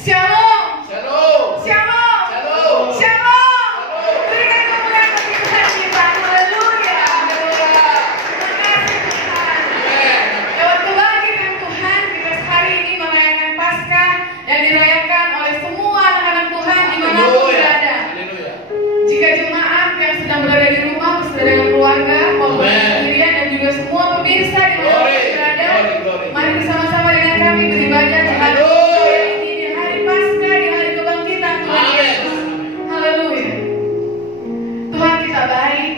Shalom. Shalom. Shalom. Shalom. Shalom. Berikan kemuliaan bagi Tuhan kita. Haleluya. Terima kasih Tuhan. Lewat kebangkitan Tuhan, kita hari ini merayakan Paskah yang dirayakan oleh semua anak-anak Tuhan dimanapun berada. Jika jemaat yang sedang berada di rumah bersama dengan keluarga maupun sendirian dan juga semua pemirsa dimanapun berada, mari bersama-sama dengan kami beribadah di hari ini, di hari Paskah, di hari kebangkitan Tuhan Yesus. Haleluya. Tuhan kita baik.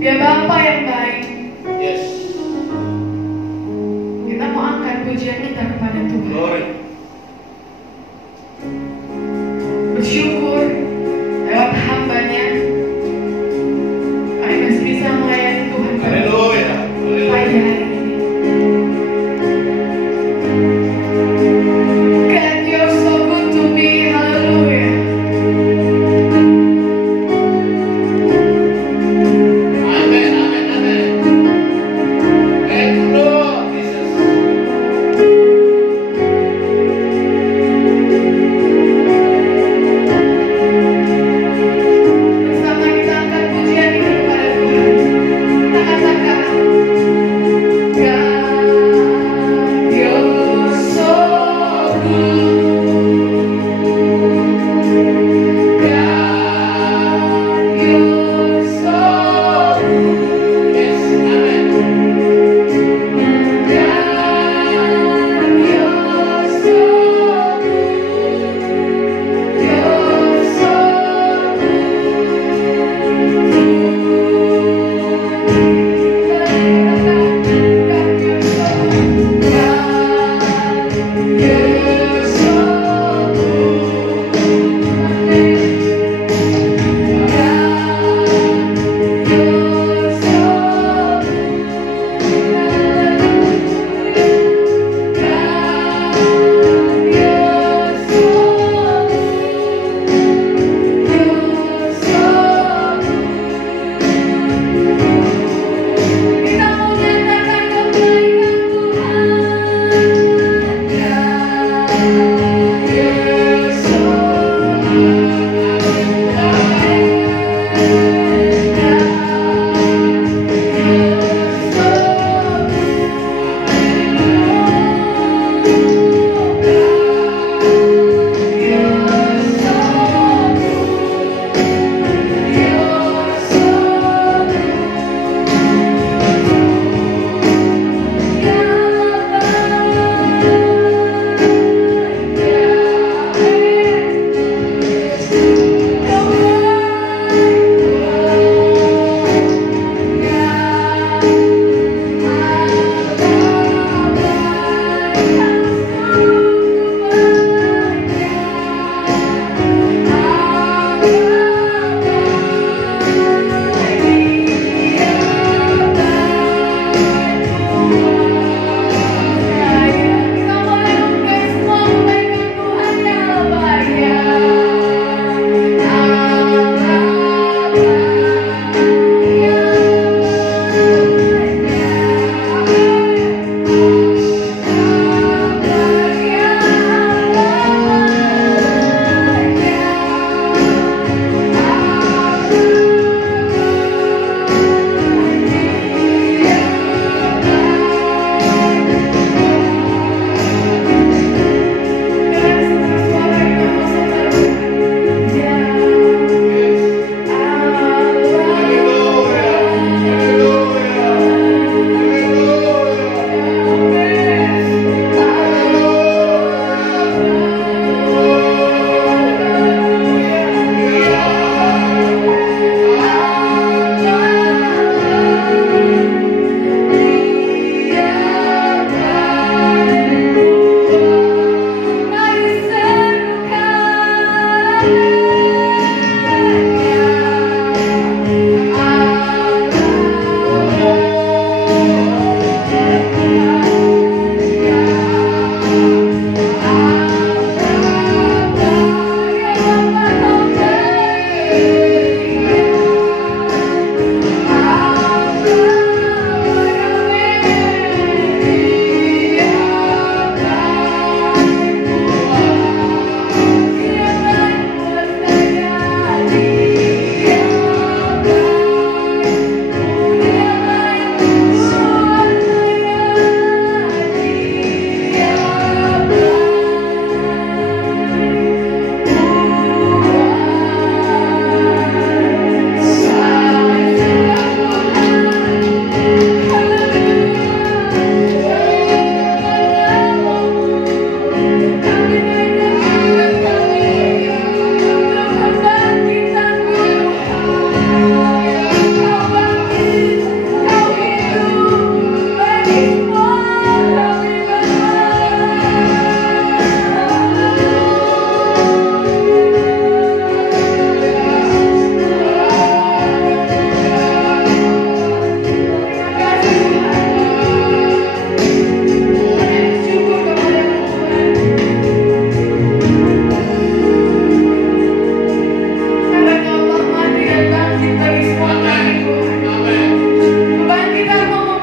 Dia Bapa yang baik. Yes. Kita mau angkat pujian kita kepada Tuhan. Glory. Bersyukur lewat hambanya kami masih bisa melayani Tuhan pada Haleluya. pagi hari ini. God, you're so good to me. Hallelujah. Amen. Amen. Amen. Thank you, Lord Jesus.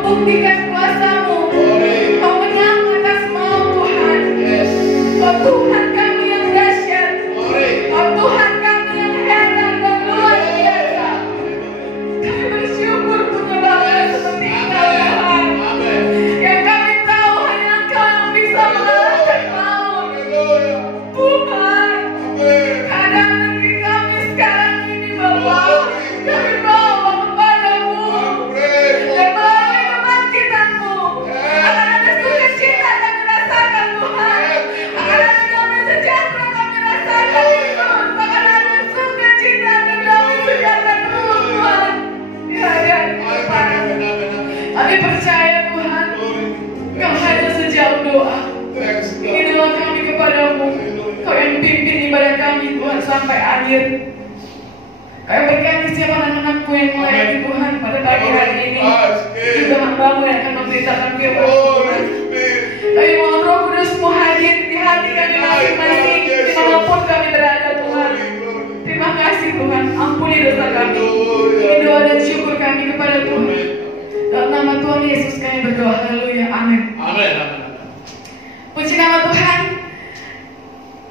membuktikan kuasa-Mu. Glory. Kau menang atas maut Tuhan. Yes. Oh Tuhan kami yang dahsyat. Glory. Oh Tuhan kami yang heran dan luar biasa. Kami bersyukur penyembahmu seperti Engkau Tuhan. Amen. Yang kami tahu hanya Engkau yang bisa mengalahkan maut. Hallelujah. Tuhan, Amen. keadaan negeri kami sekarang ini Bapa, kami bawa kepadamu. Dan melalui kebangkitan-Mu akan ada sukacita kami rasakan Tuhan. Akan ada damai sejahtera kami rasakan Yesus. Akan ada sukacita dan damai sejahtera terus Tuhan. Di hadirat Tuhan. Amen. Amen. Kami percaya Tuhan, Glory. Kau hanya sejauh doa. Thanks Ini God. doa kami kepadamu. Kau yang pimpin ibadah kami Tuhan sampai akhir. Kau yang berkati setiap anak-anakku yang melayani Tuhan pada pagi hari ini. Juga hamba-Mu yang akan memberitakan firman Holy Tuhan. Spirit. Kami mohon Roh Kudus-Mu hadir di hati kami masing-masing dimanapun kami berada Tuhan. Glory. Terima kasih Tuhan, ampuni dosa kami. Ini Hallelujah. doa dan syukur kami kepada Tuhan. Amen. Dalam nama Tuhan Yesus kami berdoa, haleluya, amin. Amen. Amen. Puji nama Tuhan.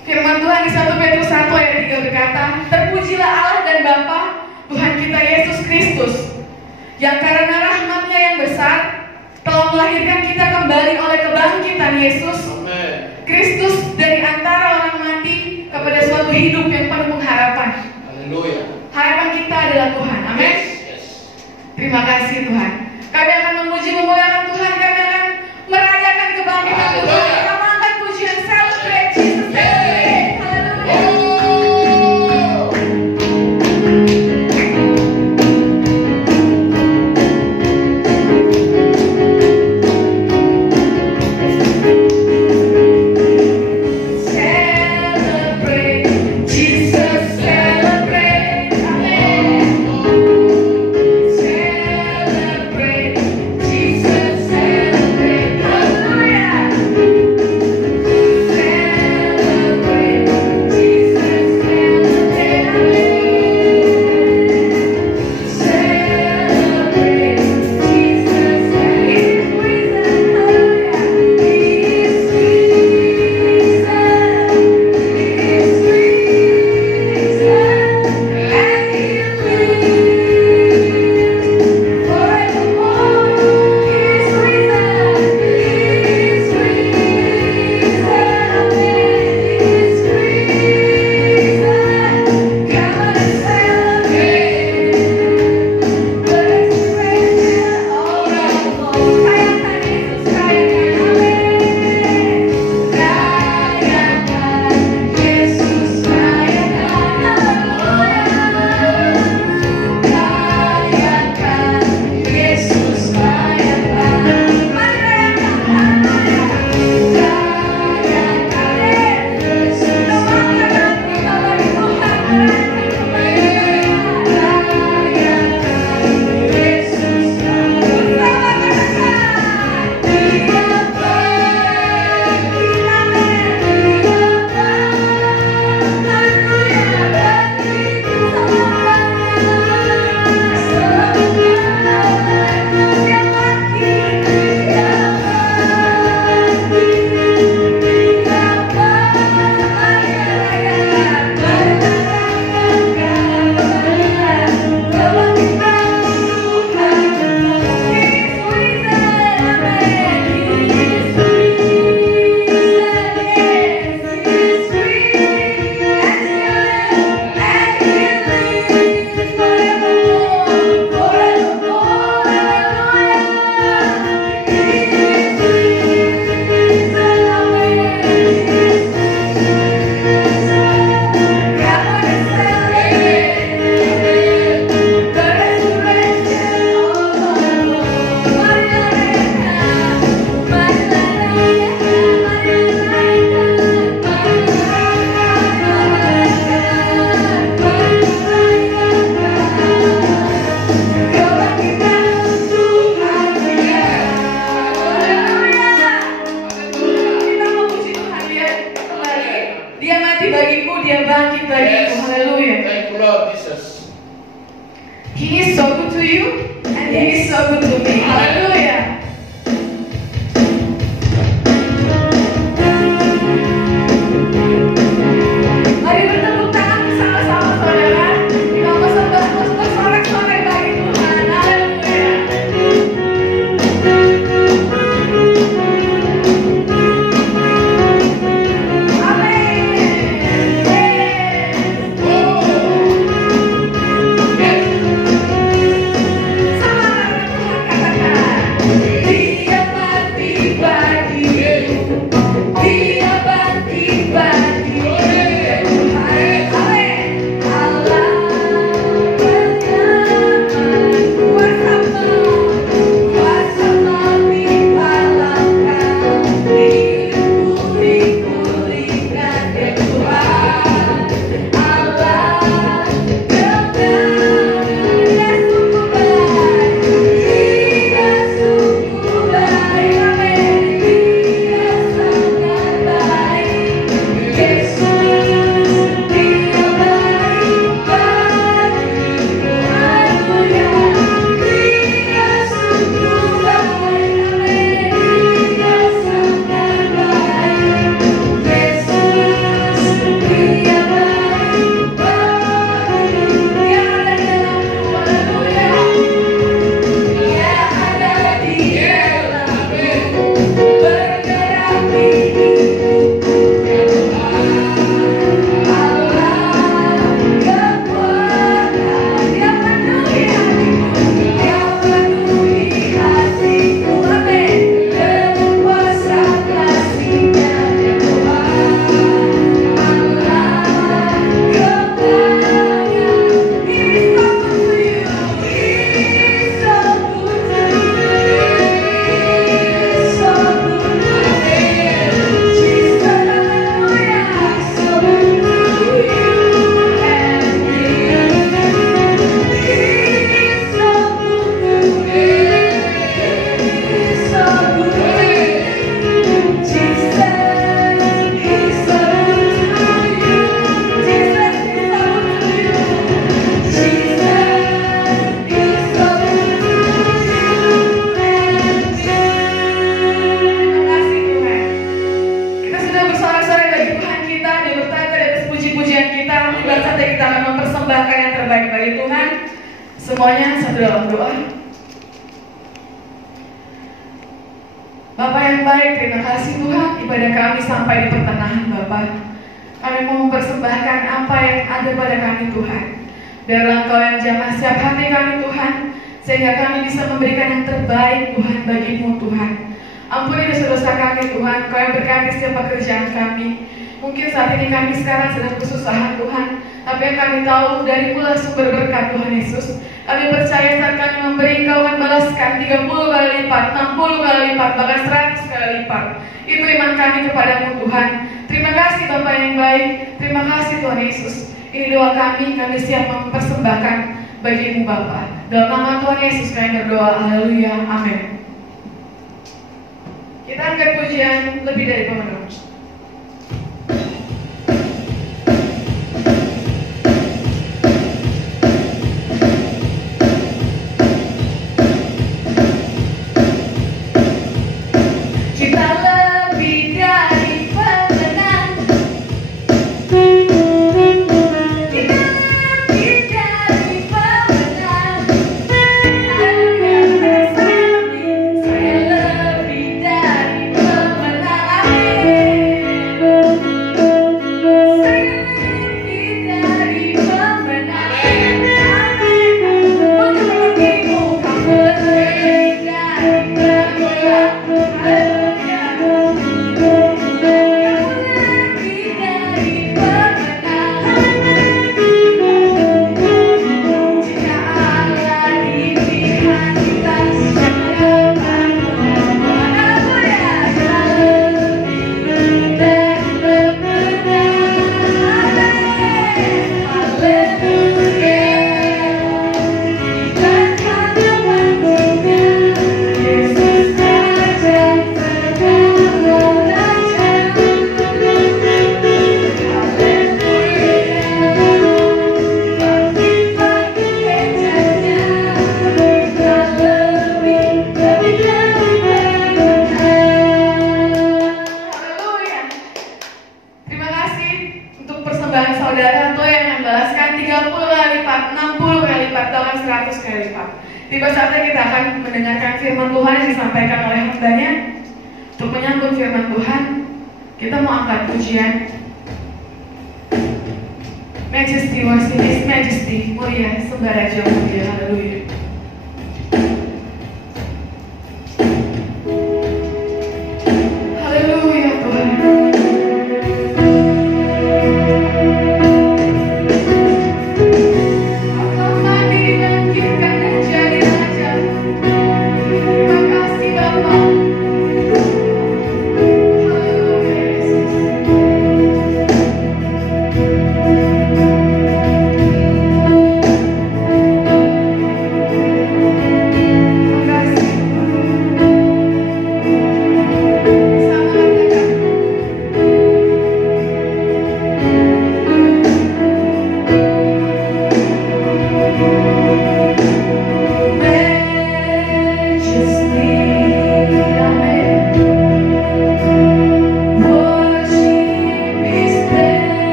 Firman Tuhan di 1 Petrus 1 ayat 3 berkata, terpujilah Allah dan Bapa Tuhan kita Yesus Kristus, yang karena rahmat-Nya yang besar telah melahirkan kita kembali oleh kebangkitan Yesus Amen. Kristus dari antara orang mati kepada suatu hidup yang penuh pengharapan. Hallelujah. Harapan kita adalah Tuhan. Amin. Yes. Terima kasih Tuhan. Kami akan memuji memuliakan Tuhan. Kami akan merayakan kebangkitan Tuhan. Haleluya. Kita angkat pujian celebrate Jesus. Celebrate. Haleluya. Oh. Celebrate Jesus. Celebrate. Amen. Celebrate Jesus. Celebrate. Haleluya. Celebrate Jesus. Celebrate. Celebrate Jesus. He is risen. Hallelujah. He is risen. He is risen. And He lives forevermore. He is risen. He is risen. Amen. He is risen. Come on and celebrate the resurrection of our Lord. Rayakan Yesus, rayakan. Amin. Rayakan Yesus, rayakan. Rayakan Yesus, rayakan. Mari rayakan. Haleluya. Rayakan Yesus. Kebangkitan kita bagi Tuhan. Rayakan Yesus. Bersama katakan, Dia bangkit. Amin. Dia bangkit. Haleluya. Bangkit semuanya. Semuanya yang bangkit. Dia bangkit. Dia bangkit. Mari rayakan. Kebangkitan Tuhan. He is risen. Amen. He is risen. Yes, He is risen. And He lives forevermore. Forevermore. Hallelujah. He is risen. Amen. He is risen. Come on and celebrate the resurrection of our Lord. Mari rayakan, mari rayakan, mari rayakan, mari rayakan. Kebangkitan Tuhan. Haleluya. Kita memuji Tuhan, Dia kembali. Dia mati bagiku, Dia bangkit bagiku. Haleluya. Thank you, Lord Jesus. He is so good to you and He is so good to me. Haleluya. Bapa yang baik, terima kasih Tuhan, ibadah kami sampai di pertengahan Bapa. Kami mau mempersembahkan apa yang ada pada kami Tuhan. Biarlah Engkau yang jamah setiap hati kami Tuhan, sehingga kami bisa memberikan yang terbaik Tuhan bagimu Tuhan. Ampuni dosa-dosa kami Tuhan, Kau yang berkati setiap pekerjaan kami. Mungkin saat ini kami sekarang sedang kesusahan Tuhan, tapi yang kami tahu dari mula sumber berkat Tuhan Yesus. Kami percaya saat kami memberi, Kau akan balaskan 30 kali lipat, 60 kali lipat, bahkan 100 kali lipat. Itu iman kami kepadamu Tuhan. Terima kasih Bapa yang baik, terima kasih Tuhan Yesus. Ini doa kami siap mempersembahkan bagimu Bapa. Dalam nama Tuhan Yesus kami berdoa, haleluya, amin. Kita angkat pujian lebih dari pemenang. Tiba saatnya kita akan mendengarkan firman Tuhan yang disampaikan oleh hambanya. Untuk menyambut firman Tuhan, kita mau angkat pujian Majesty, worship His Majesty, mulia, sembah Raja mulia, haleluya. Haleluya Tuhan. Haleluya.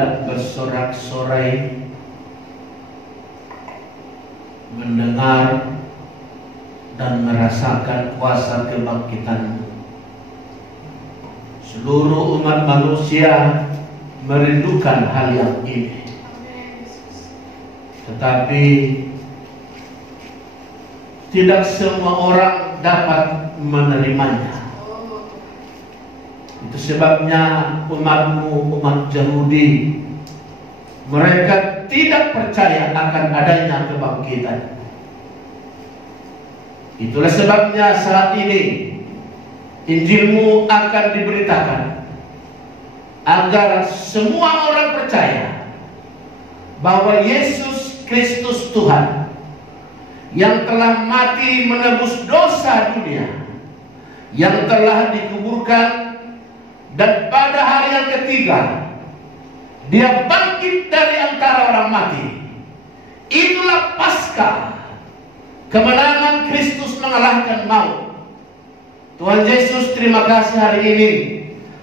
tidak bersorak-sorai mendengar dan merasakan kuasa kebangkitan. Seluruh umat manusia merindukan hal yang ini, tetapi tidak semua orang dapat menerimanya. Itu sebabnya umatmu, umat Yahudi, mereka tidak percaya akan adanya kebangkitan. Itulah sebabnya saat ini Injilmu akan diberitakan agar semua orang percaya bahwa Yesus Kristus Tuhan yang telah mati menebus dosa dunia, yang telah dikuburkan, dan pada hari yang ketiga Dia bangkit dari antara orang mati. Itulah Paskah, kemenangan Kristus mengalahkan maut. Tuhan Yesus, terima kasih hari ini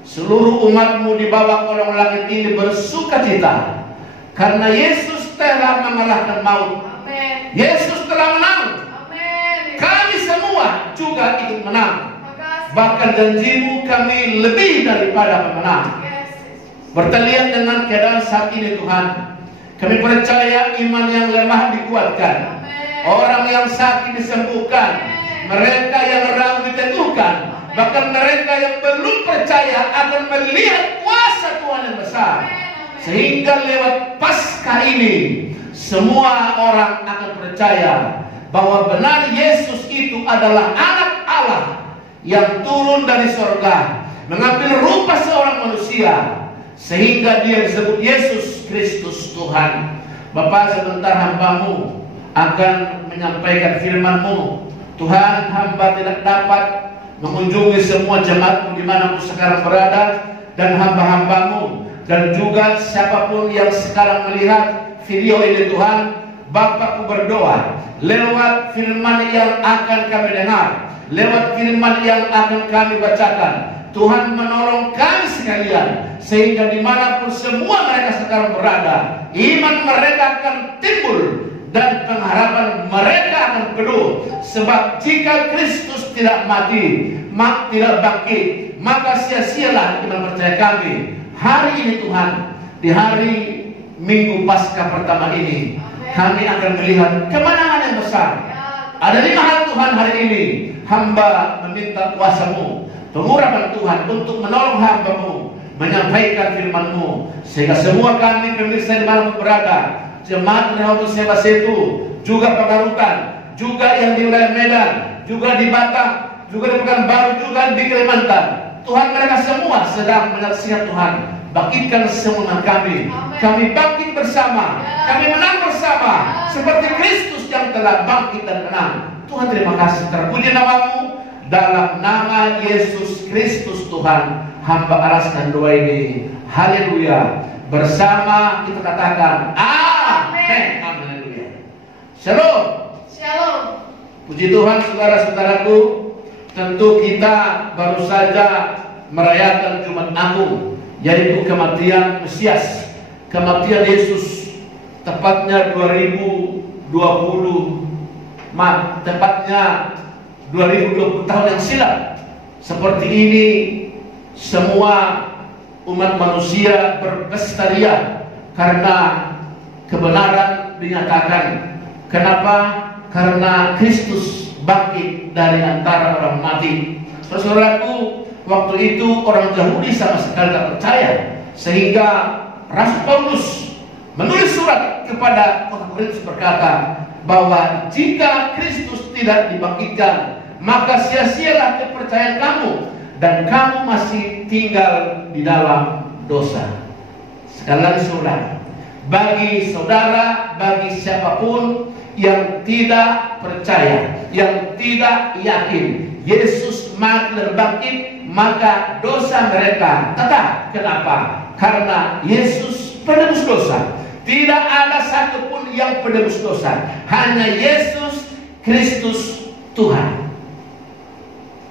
seluruh umatmu di bawah kolong langit ini bersuka cita karena Yesus telah mengalahkan maut. Amen. Yesus telah menang. Amen. Kami semua juga ikut menang. Makasih. Bahkan janjimu kami lebih daripada pemenang. Yes, Yesus. Bertalian dengan keadaan saat ini Tuhan, kami percaya iman yang lemah dikuatkan, Amen. orang yang sakit disembuhkan, mereka yang ragu diteguhkan, bahkan mereka yang belum percaya akan melihat kuasa Tuhan yang besar. Sehingga lewat Paskah ini semua orang akan percaya bahwa benar Yesus itu adalah anak Allah yang turun dari sorga, mengambil rupa seorang manusia, sehingga Dia disebut Yesus Kristus Tuhan. Bapa, sebentar hamba-Mu akan menyampaikan firman-Mu. Tuhan, hamba tidak dapat mengunjungi semua jemaat-Mu dimanapun sekarang berada, dan hamba-hamba-Mu, dan juga siapapun yang sekarang melihat video ini Tuhan. Bapakku berdoa lewat firman yang akan kami dengar, lewat firman yang akan kami bacakan, Tuhan menolong kami sekalian, sehingga dimanapun semua mereka sekarang berada, iman mereka akan timbul dan pengharapan mereka akan penuh. Sebab jika Kristus tidak mati, tidak bangkit, maka sia-sialah iman percaya kami. Hari ini Tuhan, di hari Minggu Paskah pertama ini, kami akan melihat kemenangan yang besar. Ada 5 hal Tuhan hari ini. Hamba meminta kuasa-Mu, pengurapan Tuhan untuk menolong hamba-Mu menyampaikan firman-Mu, sehingga semua kami pemirsa dimanapun berada, jemaat Rehoboth Seba Setu, juga Pagarukan, juga yang di wilayah Medan, juga di Batam, juga di Pekanbaru, juga di Kalimantan, Tuhan, mereka semua sedang menyaksikan Tuhan. Bangkitkan semua kami. Kami bangkit bersama, kami menang bersama, seperti Kristus yang telah bangkit dan menang. Tuhan, terima kasih. Terpuji nama-Mu. Dalam nama Yesus Kristus Tuhan, hamba alaskan doa ini. Haleluya. Bersama kita katakan amin. Amin. Haleluya. Shalom. Shalom. Puji Tuhan, saudara-saudaraku. Tentu kita baru saja merayakan Jumat Agung, yaitu kematian Mesias, kematian Yesus, tepatnya 2020 tahun yang silam. Seperti ini semua umat manusia berpestaria karena kebenaran dinyatakan. Kenapa? Karena Kristus bangkit dari antara orang mati. Saudaraku, waktu itu orang Yahudi sama sekali tak percaya, sehingga Rasul Paulus menulis surat kepada orang Korintus berkata bahwa jika Kristus tidak dibangkitkan, maka sia-sialah kepercayaan kamu, dan kamu masih tinggal di dalam dosa. Sekali lagi saudara, bagi saudara, bagi siapapun yang tidak percaya, yang tidak yakin Yesus mati dan bangkit, maka dosa mereka tetap. Kenapa? Karena Yesus penebus dosa. Tidak ada satupun yang penebus dosa, hanya Yesus Kristus Tuhan.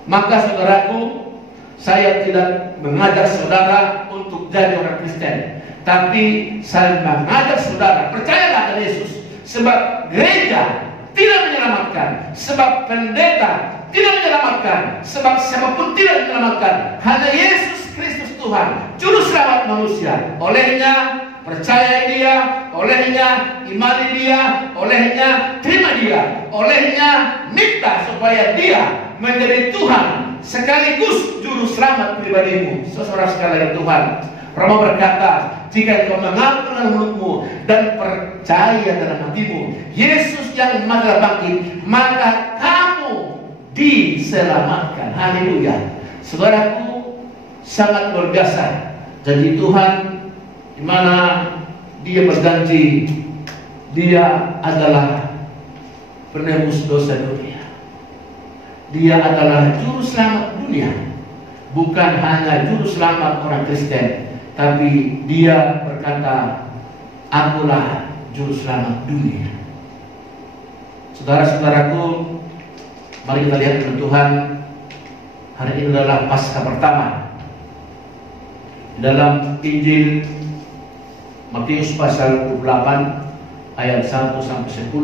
Maka saudaraku, Saya tidak mengajak saudara untuk jadi orang Kristen, tapi saya mengajak saudara percayalah pada Yesus. Sebab gereja tidak menyelamatkan, sebab pendeta tidak menyelamatkan, sebab siapapun tidak menyelamatkan. Hanya Yesus Kristus Tuhan, juru selamat manusia. Olehnya percaya Dia, olehnya imani Dia, olehnya terima Dia, olehnya minta supaya Dia menjadi Tuhan sekaligus juru selamat pribadimu. Saudara sekalian Tuhan, Roma berkata, jika engkau mengaku dengan mulutmu dan percaya dalam hatimu Yesus yang mati bangkit, maka kamu diselamatkan. Haleluya. Saudaraku, sangat luar biasa janji Tuhan, di mana Dia berjanji Dia adalah penebus dosa dunia. Dia adalah juru selamat dunia. Bukan hanya juru selamat orang Kristen, tapi Dia berkata, akulah juru selamat dunia. Saudara-saudaraku, mari kita lihat dengan Tuhan. Hari ini adalah Paskah pertama. Dalam Injil Matius pasal 28 ayat 1 sampai 10,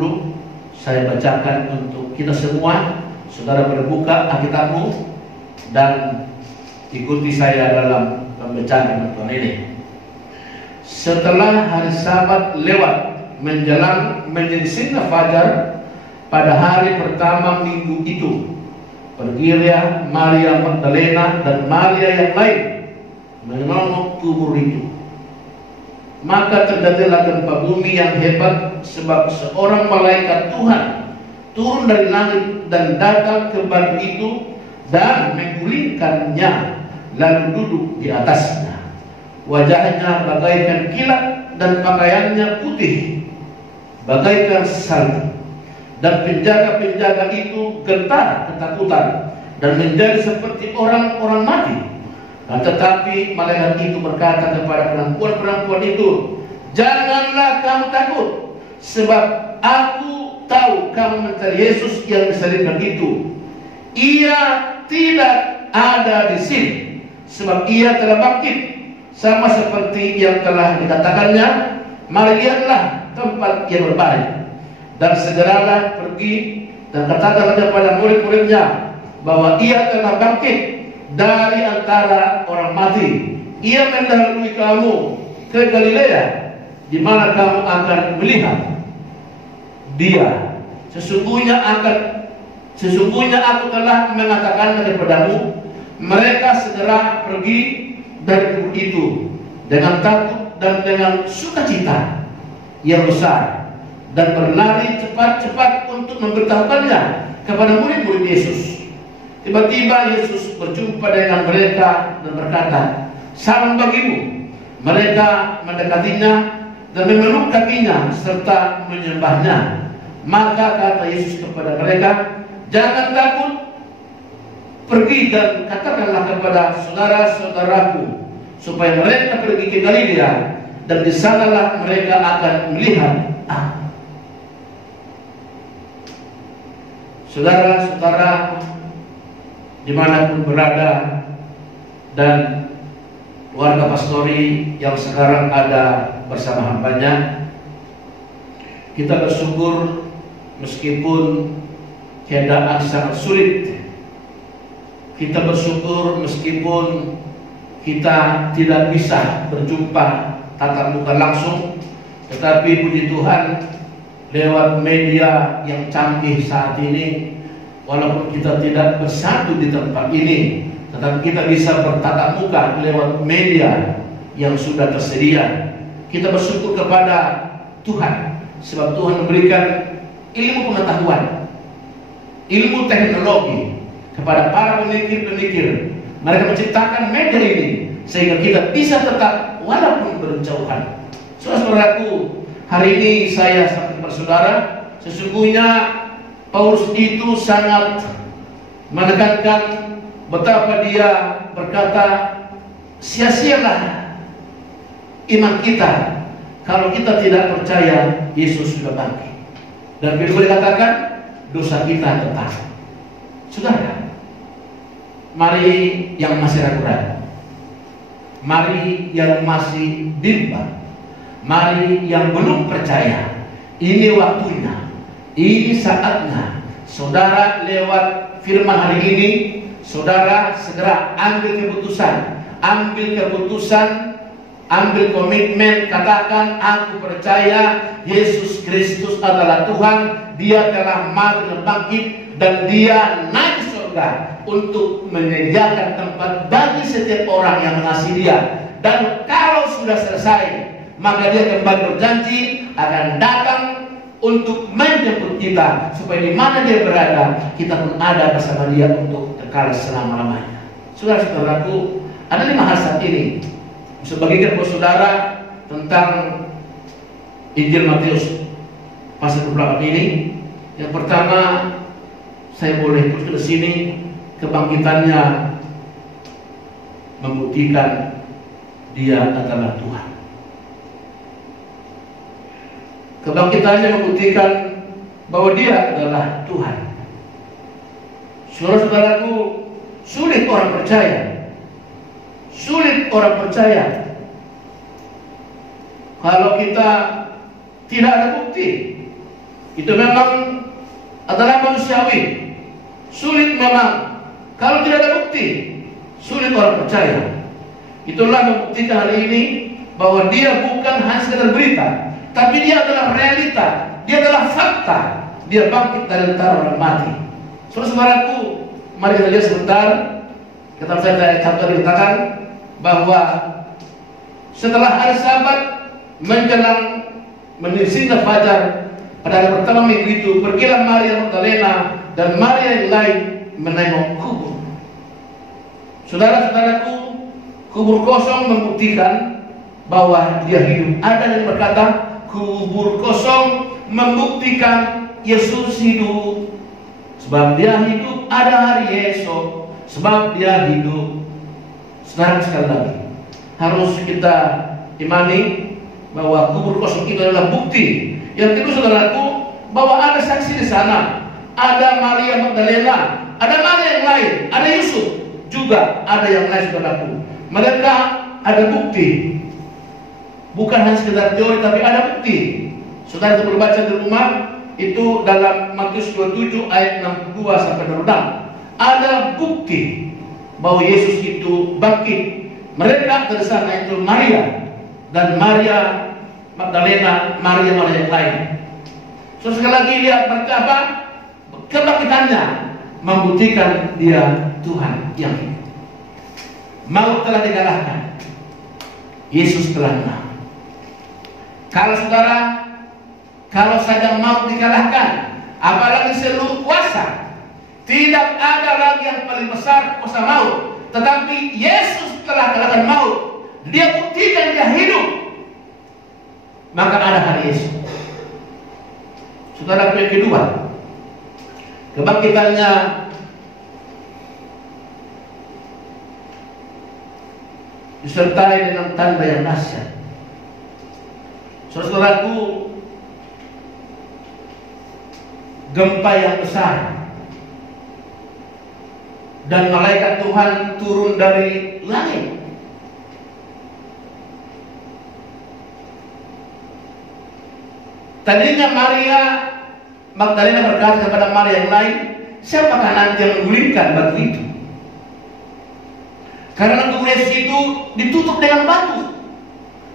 saya bacakan untuk kita semua. Saudara berbuka Alkitabmu dan ikuti saya dalam pembacaan Tuhan ini. Setelah hari Sabat lewat menjelang menyingsingnya fajar pada hari pertama minggu itu, pergilah Maria Magdalena dan Maria yang lain menengok kubur itu. Maka terjadilah gempa bumi yang hebat, sebab seorang malaikat Tuhan turun dari langit dan datang ke batu itu dan menggulingkannya, lalu duduk di atasnya. Wajahnya bagaikan kilat dan pakaiannya putih bagaikan salju. Dan penjaga-penjaga itu gentar ketakutan dan menjadi seperti orang-orang mati. Tetapi malaikat itu berkata kepada perempuan-perempuan itu, janganlah kamu takut, sebab aku tahu kamu mencari Yesus yang disalibkan itu. Ia tidak ada di sini, sebab Ia telah bangkit, sama seperti yang telah dikatakannya. Mari lihatlah tempat Ia berbaring. Dan segeralah pergi dan katakanlah kepada murid-muridnya bahwa Ia telah bangkit dari antara orang mati. Ia mendahului kamu ke Galilea, di mana kamu akan melihat Dia. Sesungguhnya aku telah mengatakan kepadamu. Mereka segera pergi dari kubur itu dengan takut dan dengan sukacita yang besar, dan berlari cepat-cepat untuk memberitahukannya kepada murid-murid Yesus. Tiba-tiba Yesus berjumpa dengan mereka dan berkata, salam bagimu. Mereka mendekatinya dan memeluk kakinya serta menyembahnya. Maka kata Yesus kepada mereka, jangan takut, pergi dan katakanlah kepada saudara-saudaraku supaya mereka pergi ke Galilea, dan di sanalah mereka akan melihat aku. Saudara-saudara dimanapun berada, dan warga pastori yang sekarang ada bersama hambanya, kita bersyukur meskipun keadaan sangat sulit. Kita bersyukur meskipun kita tidak bisa berjumpa tatap muka langsung, tetapi puji Tuhan lewat media yang canggih saat ini, walaupun kita tidak bersatu di tempat ini, tetapi kita bisa bertatap muka lewat media yang sudah tersedia. Kita bersyukur kepada Tuhan, sebab Tuhan memberikan ilmu pengetahuan, ilmu teknologi kepada para pemikir-pemikir. Mereka menciptakan media ini sehingga kita bisa tetap walaupun berjauhan. Saudara-saudaraku, hari ini saya sampaikan kepada saudara, sesungguhnya Paulus itu sangat menekankan betapa dia berkata, sia-sialah iman kita kalau kita tidak percaya Yesus sudah bangkit. Dan kedua dikatakan, dosa kita tetap. Saudara, mari yang masih ragu-ragu, mari yang masih bimbang, mari yang belum percaya, ini waktunya, ini saatnya. Saudara lewat firman hari ini, saudara segera ambil keputusan, ambil komitmen, katakan, aku percaya Yesus Kristus adalah Tuhan, Dia telah mati dan bangkit, dan Dia naik ke surga untuk menyediakan tempat bagi setiap orang yang mengasihi Dia. Dan kalau sudah selesai, maka Dia kembali berjanji akan datang untuk menjemput kita, supaya di mana Dia berada, kita pun ada bersama Dia untuk kekal selama-lamanya. Saudara-saudaraku, ada 5 hal saat ini bisa bagikan buat saudara tentang Injil Matius pasal 28 ini. Yang pertama, saya boleh ikut ke sini, kebangkitannya membuktikan Dia adalah Tuhan. Kebangkitannya membuktikan bahwa Dia adalah Tuhan. Saudara-saudaraku, sulit orang percaya. Sulit orang percaya kalau kita tidak ada bukti. Itu memang adalah manusiawi. Sulit memang kalau tidak ada bukti. Sulit orang percaya. Itulah membuktikan hari ini bahwa Dia bukan hanya sekedar berita, tapi Dia adalah realita. Dia adalah fakta. Dia bangkit dari antara orang mati. Saudara-saudaraku, mari kita lihat sebentar. Kata saya contoh dikatakan bahwa setelah hari Sabat menjelang menyingsingkan fajar pada hari pertama minggu itu, pergilah Maria Magdalena dan Maria yang lain menengok kubur. Saudara-saudaraku, kubur kosong membuktikan bahwa Dia hidup. Ada yang berkata kubur kosong membuktikan Yesus hidup. Sebab Dia hidup, ada hari esok. Sebab Dia hidup. Saudara, sekali lagi harus kita imani bahwa kubur kosong itu adalah bukti. Yang kedua, saudaraku, bahwa ada saksi di sana. Ada Maria Magdalena, ada Maria yang lain, ada Yusuf, juga ada yang lain, saudaraku. Mereka ada bukti. Bukan hanya sekedar teori, tapi ada bukti. Saudara itu berbaca di rumah, itu dalam Matius 27 ayat 62 sampai 66. Ada bukti bahwa Yesus itu bangkit. Mereka dari sana itu Maria dan Maria Magdalena, Maria yang lain. So sekali lagi lihat mereka apa? Kebangkitannya membuktikan Dia Tuhan yang hidup. Maut telah dikalahkan, Yesus telah menang. Kalau saja maut dikalahkan, apalagi seluruh kuasa, tidak ada lagi yang paling besar kuasa maut. Tetapi Yesus telah kalahkan maut. Dia buktikan Dia hidup. Maka ada hari esok. Saudara, yang kedua, kebangkitannya disertai dengan tanda yang dahsyat. Saudaraku, gempa yang besar dan malaikat Tuhan turun dari langit. Tadinya Maria Magdalena berkata kepada Maria yang lain, siapakah nanti yang menggulingkan batu itu? Karena kubur Yesus itu ditutup dengan batu.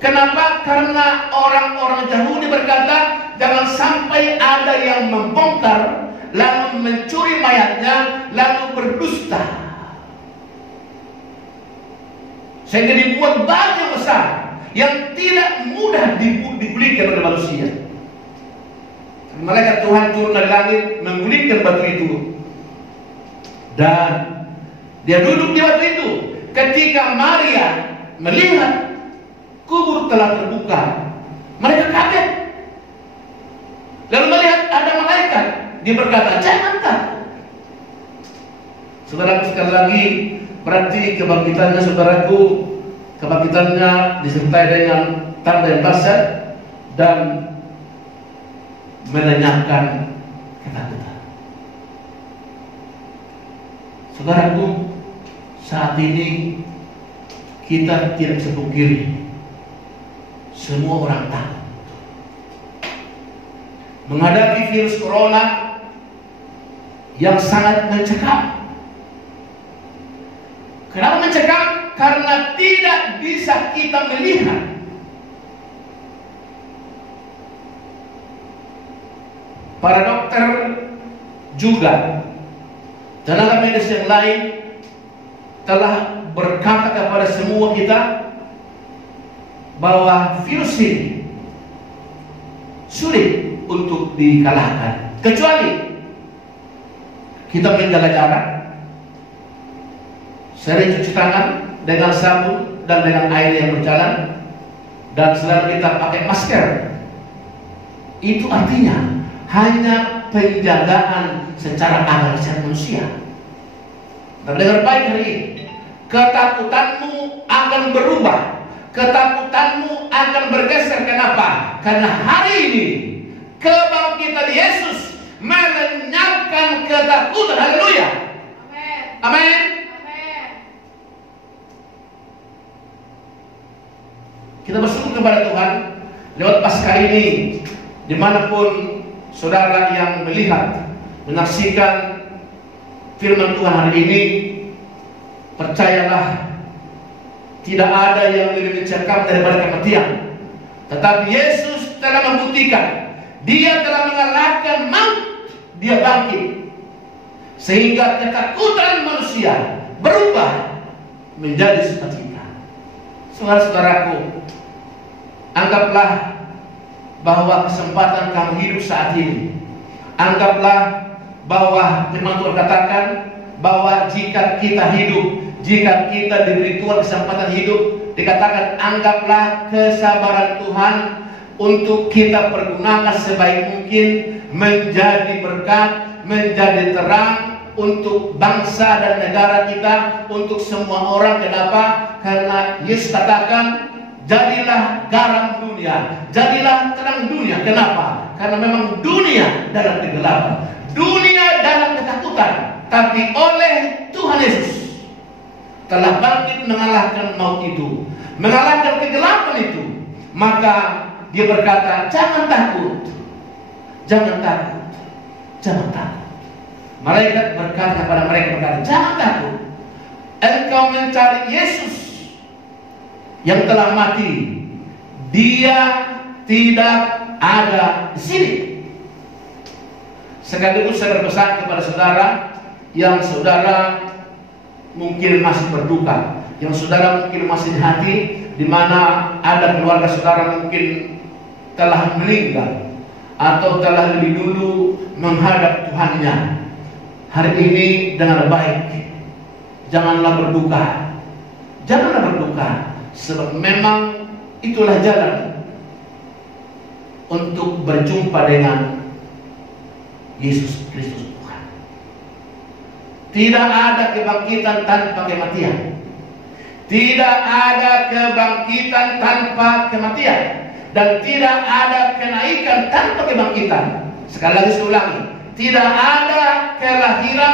Kenapa? Karena orang-orang Yahudi berkata, jangan sampai ada yang membongkar lalu mencuri mayatnya, lalu berdusta. Sehingga dibuat batu yang besar yang tidak mudah digulingkan oleh manusia. Malaikat Tuhan turun dari langit menggulingkan batu itu, dan Dia duduk di batu itu. Ketika Maria melihat kubur telah terbuka, mereka kaget. Lalu melihat ada malaikat, dia berkata, jangan takut. Saudaraku, sekali lagi, berarti kebangkitannya, saudaraku, kebangkitannya disertai dengan tanda yang dahsyat dan melenyapkan ketakutan. Saudaraku, saat ini kita tidak bisa pungkiri, semua orang takut menghadapi virus corona yang sangat mencekam. Kenapa mencekam? Karena tidak bisa kita melihat. Para dokter juga, tenaga medis yang lain telah berkata kepada semua kita bahwa virus ini sulit untuk dikalahkan, kecuali kita menjaga jarak, sering cuci tangan dengan sabun dan dengan air yang berjalan, dan selalu kita pakai masker. Itu artinya hanya penjagaan secara akal sehat manusia. Terdengar baik hari ini. Ketakutanmu akan berubah, ketakutanmu akan bergeser. Kenapa? Karena hari ini kebangkitan Yesus melenyapkan ketakutan. Haleluya. Amin. Kita bersyukur kepada Tuhan lewat Paskah ini, dimanapun saudara yang melihat, menyaksikan firman Tuhan hari ini, percayalah tidak ada yang lebih mencekam daripada kematian. Tetapi Yesus telah membuktikan, Dia telah mengalahkan maut, Dia bangkit, sehingga ketakutan manusia berubah menjadi sukacita. Saudara-saudaraku, anggaplah bahwa kesempatan kamu hidup saat ini. Anggaplah bahwa firman Tuhan katakan bahwa jika kita hidup, jika kita diberi Tuhan kesempatan hidup, dikatakan anggaplah kesabaran Tuhan untuk kita pergunakan sebaik mungkin menjadi berkat, menjadi terang untuk bangsa dan negara kita, untuk semua orang. Kenapa? Karena Yesus katakan, jadilah garam dunia, jadilah terang dunia. Kenapa? Karena memang dunia dalam kegelapan, dunia dalam ketakutan. Tapi oleh Tuhan Yesus telah bangkit mengalahkan maut itu, mengalahkan kegelapan itu. Maka Dia berkata, jangan takut, jangan takut, jangan takut. Malaikat berkata kepada mereka, berkata, jangan takut, engkau mencari Yesus yang telah mati. Dia tidak ada di sini. Sekaligus saya berpesan kepada saudara yang saudara mungkin masih berduka, yang saudara mungkin masih di hati, di mana ada keluarga saudara mungkin telah meninggal atau telah lebih dulu menghadap Tuhannya. Hari ini dengan baik, janganlah berduka, janganlah berduka, sebab memang itulah jalan untuk berjumpa dengan Yesus Kristus Tuhan. Tidak ada kebangkitan tanpa kematian. Tidak ada kebangkitan tanpa kematian. Dan tidak ada kenaikan tanpa kebangkitan. Sekali lagi saya ulangi, tidak ada kelahiran,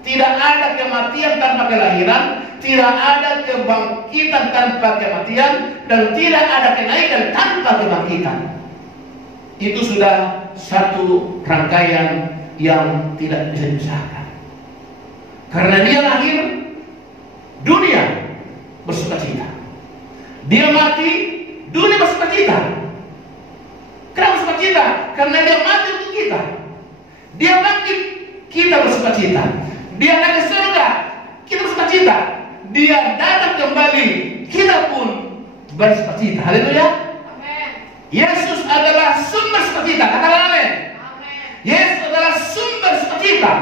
tidak ada kematian tanpa kelahiran, tidak ada kebangkitan tanpa kematian, dan tidak ada kenaikan tanpa kebangkitan. Itu sudah satu rangkaian yang tidak bisa dipisahkan. Karena Dia lahir, dunia bersukacita. Dia mati, dunia bersukacita. Kenapa bersukacita? Karena Dia mati untuk kita. Dia bangkit, kita bersukacita. Dia naik ke surga, kita bersukacita. Dia datang kembali, kita pun bersukacita. Haleluya. Yesus adalah sumber sukacita. Katakan amin. Yesus adalah sumber sukacita.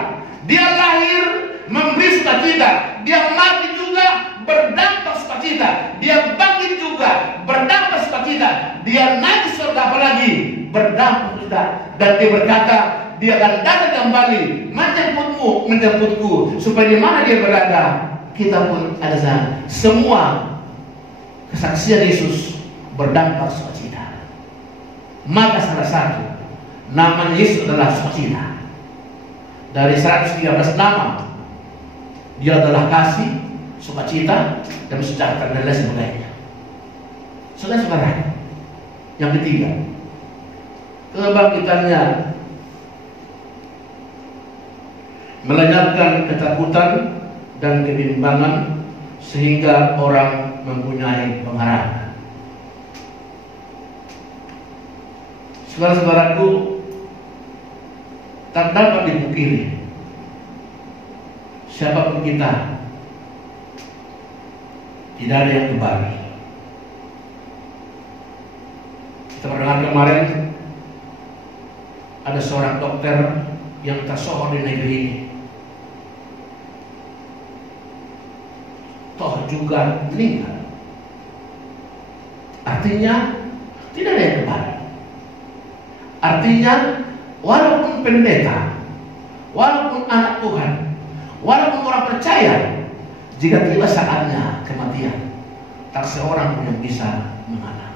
Dia lahir memberi sukacita. Dia mati juga berdampak sukacita. Dia bangkit juga berdampak sukacita. Dia naik ke surga apalagi berdampak sukacita. Dan Dia berkata, Dia akan datang kembali menjemputmu, menjemputku, supaya di mana Dia berada, kita pun ada sana. Semua kesaksian Yesus berdampak sukacita. Maka salah satu nama Yesus adalah sukacita. Dari 113 nama, Dia adalah kasih, sukacita, dan sejahtera dan lain sebagainya. Saudara-saudara, yang ketiga, kebangkitannya melenyapkan ketakutan dan kebimbangan sehingga orang mempunyai pengharapan. Saudara-saudaraku, tak dapat dipungkiri siapapun kita, tidak ada yang kembali. Kita mendengar kemarin ada seorang dokter yang tersohor di negeri ini, toh juga meninggal. Artinya tidak ada yang kembali. Artinya walaupun pendeta, walaupun anak Tuhan, walaupun orang percaya, jika tiba saatnya kematian, tak seorang pun yang bisa mengalah.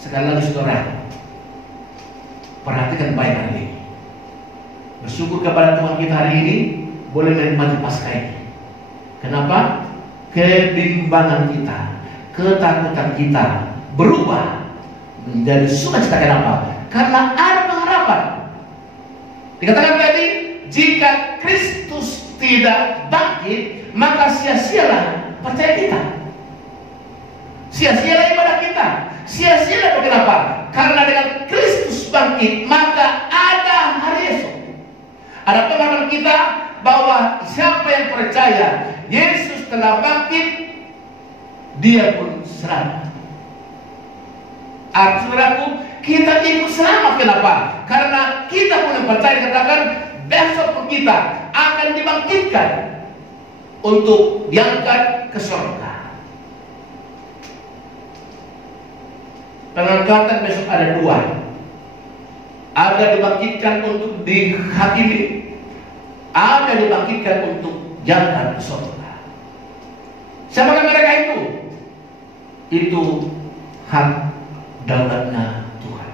Sekali lagi saudara, perhatikan baik hari ini. Bersyukur kepada Tuhan kita hari ini boleh menikmati Paskah ini. Kenapa? Kebimbangan kita, ketakutan kita berubah menjadi sukacita. Kenapa? Karena ada pengharapan. Dikatakan tadi, jika Kristus tidak bangkit, maka sia-sialah percaya kita, sia-sialah ibadah kita, sia-sialah. Kenapa? Karena dengan Kristus bangkit, maka ada hari esok. Ada pengharapan kita bahwa siapa yang percaya Yesus telah bangkit, dia pun selamat. Saudaraku, kita ikut selamat. Kenapa? Karena kita pun yang percaya, katakan besok pun kita akan dibangkitkan untuk diangkat ke surga. Pengangkatan besok ada dua. Ada dibangkitkan untuk dihakimi, ada dibangkitkan untuk diangkat ke surga. Siapa mereka itu? Itu hak daulatnya Tuhan.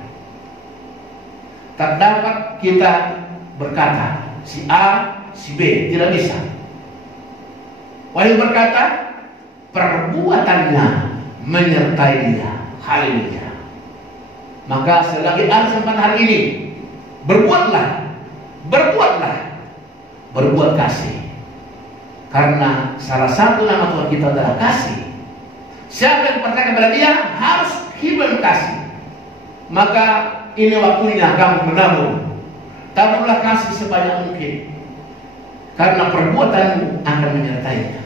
Tak dapat kita berkata si A, si B, tidak bisa. Wahyu berkata perbuatannya menyertai dia. Haleluya. Maka selagi ada kesempatan hari ini, berbuatlah, berbuat kasih. Karena salah satu nama Tuhan kita adalah kasih. Siapa yang percaya kepada dia harus hidup kasih. Maka ini waktunya kamu menabur. Taburlah kasih sebanyak mungkin, karena perbuatanmu akan menyertainya.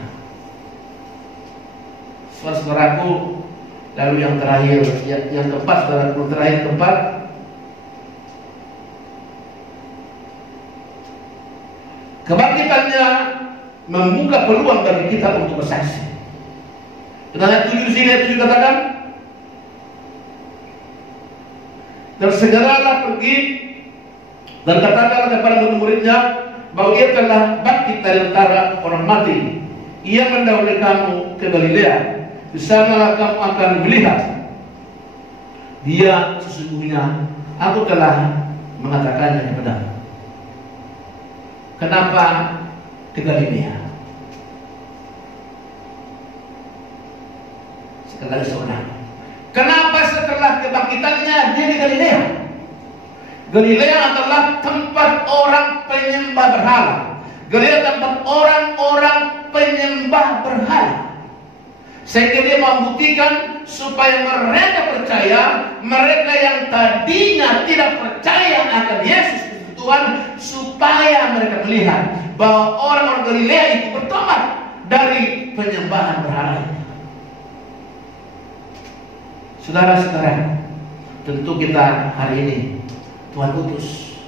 Saudaraku, lalu yang terakhir, yang keempat, saudaraku, terakhir keempat, kebangkitannya membuka peluang bagi kita untuk bersaksi. Ayat 7 di sini, ayat 7 katakan, dan segeralah pergi dan katakanlah kepada murid-muridnya bahwa ia telah bangkit dari antara orang mati. Ia mendahului kamu ke Galilea. Di sanalah kamu akan melihat dia. Sesungguhnya aku telah mengatakannya kepadamu. Kenapa ke Galilea? Sekali lagi saudara, kenapa setelah kebangkitannya dia di Galilea? Galilea adalah tempat orang penyembah berhala. Galilea tempat orang-orang penyembah berhala. Sehingga dia membuktikan supaya mereka percaya, mereka yang tadinya tidak percaya akan Yesus Tuhan, supaya mereka melihat bahwa orang-orang Galilea itu bertobat dari penyembahan berhala. Saudara-saudara, tentu kita hari ini Tuhan utus,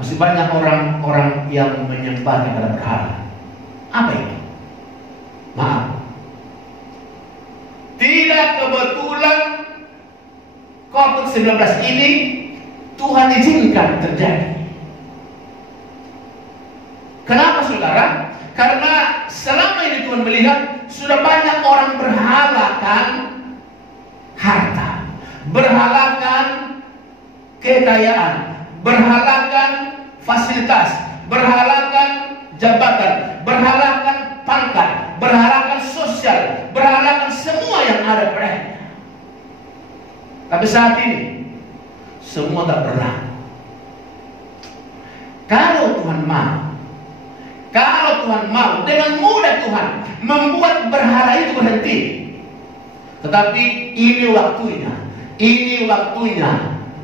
masih banyak orang-orang yang menyembah kepada berhala. Apa itu? Maaf, tidak kebetulan COVID-19 ini Tuhan izinkan terjadi. Kenapa saudara? Karena selama ini Tuhan melihat sudah banyak orang berhalakan harta, berhalakan kekayaan, berhalakan fasilitas, berhalakan jabatan, berhalakan pangkat berharapkan sosial, berharapkan semua yang ada padanya. Tapi saat ini semua tak berlaku. Kalau Tuhan mau, dengan mudah Tuhan membuat berhala itu berhenti. Tetapi ini waktunya,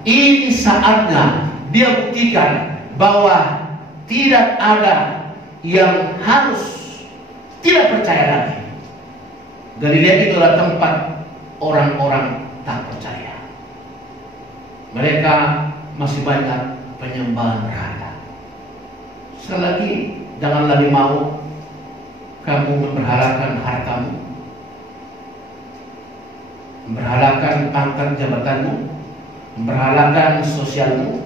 ini saatnya Dia buktikan bahwa tidak ada yang harus tidak percaya lagi. Galilea itu adalah tempat orang-orang tak percaya. Mereka masih banyak penyembahan berhala. Sekali lagi, jangan lagi mau kamu memberhalakan hartamu, memberhalakan pangkat jabatanmu, memberhalakan sosialmu.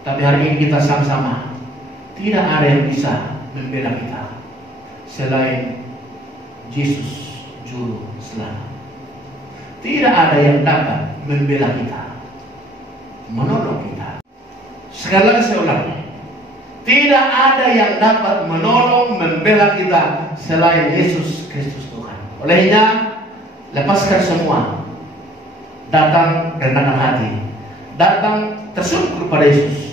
Tapi hari ini kita sama-sama, tidak ada yang bisa membela kita selain Yesus Juru Selamat. Tidak ada yang dapat membela kita, menolong kita. Sekali lagi saya ulang, tidak ada yang dapat menolong, membela kita selain Yesus Kristus Tuhan. Olehnya, lepaskan semua, datang rendahkan hati, datang tersungkur pada Yesus.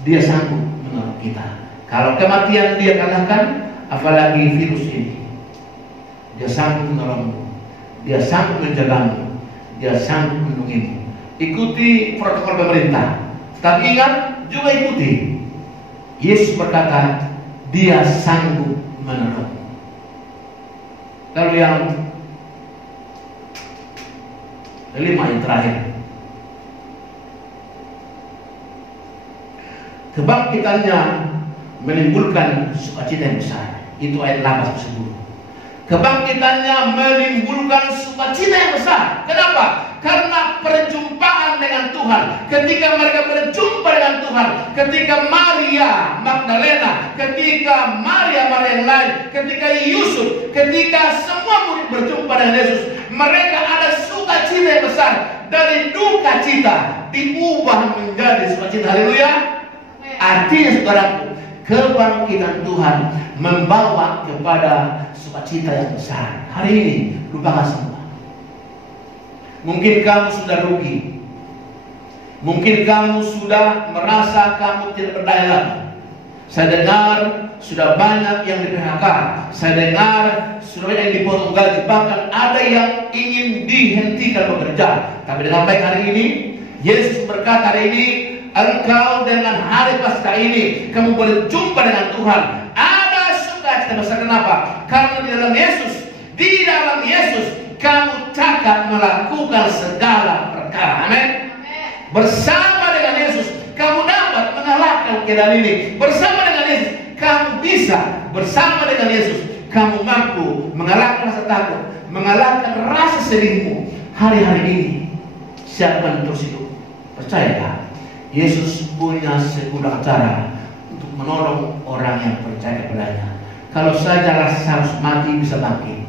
Dia sanggup menolong kita. Kalau kematian Dia kalahkan, apalagi virus ini, Dia sanggup menolongmu, Dia sanggup menjagamu, Dia sanggup melindungimu. Ikuti protokol pemerintah, tapi ingat juga ikuti. Yesus berkata, Dia sanggup menolong. Lalu yang kelima, yang terakhir, kebangkitannya menimbulkan sukacita yang besar. Itu ayat 8-10. Kebangkitannya menimbulkan sukacita yang besar. Kenapa? Karena perjumpaan dengan Tuhan. Ketika mereka berjumpa dengan Tuhan, ketika Maria Magdalena, ketika Maria yang lain, ketika Yusuf, ketika semua murid berjumpa dengan Yesus, mereka ada sukacita yang besar. Dari duka cita diubah menjadi sukacita. Haleluya. Artinya saudaraku, kebangkitan Tuhan membawa kepada sukacita yang besar. Hari ini lupakan semua. Mungkin kamu sudah rugi, mungkin kamu sudah merasa kamu tidak berdaya lagi. Saya dengar sudah banyak yang di PHK, saya dengar sudah banyak yang dipotong gaji, bahkan ada yang ingin dihentikan bekerja. Tapi dengan baik hari ini, Yesus berkata hari ini, engkau dengan hari Paskah ini kamu berjumpa dengan Tuhan. Ada sukacita besar. Kenapa? Karena di dalam Yesus kamu cakap melakukan segala perkara. Amin. Bersama dengan Yesus kamu dapat mengalahkan keadaan ini. Bersama dengan Yesus kamu bisa. Bersama dengan Yesus kamu mampu mengalahkan rasa takut, mengalahkan rasa sedihmu. Hari-hari ini siapkan terus hidup. Percayalah, Yesus punya segudang cara untuk menolong orang yang percaya kepadanya. Kalau saja Lazarus mati bisa bangkit,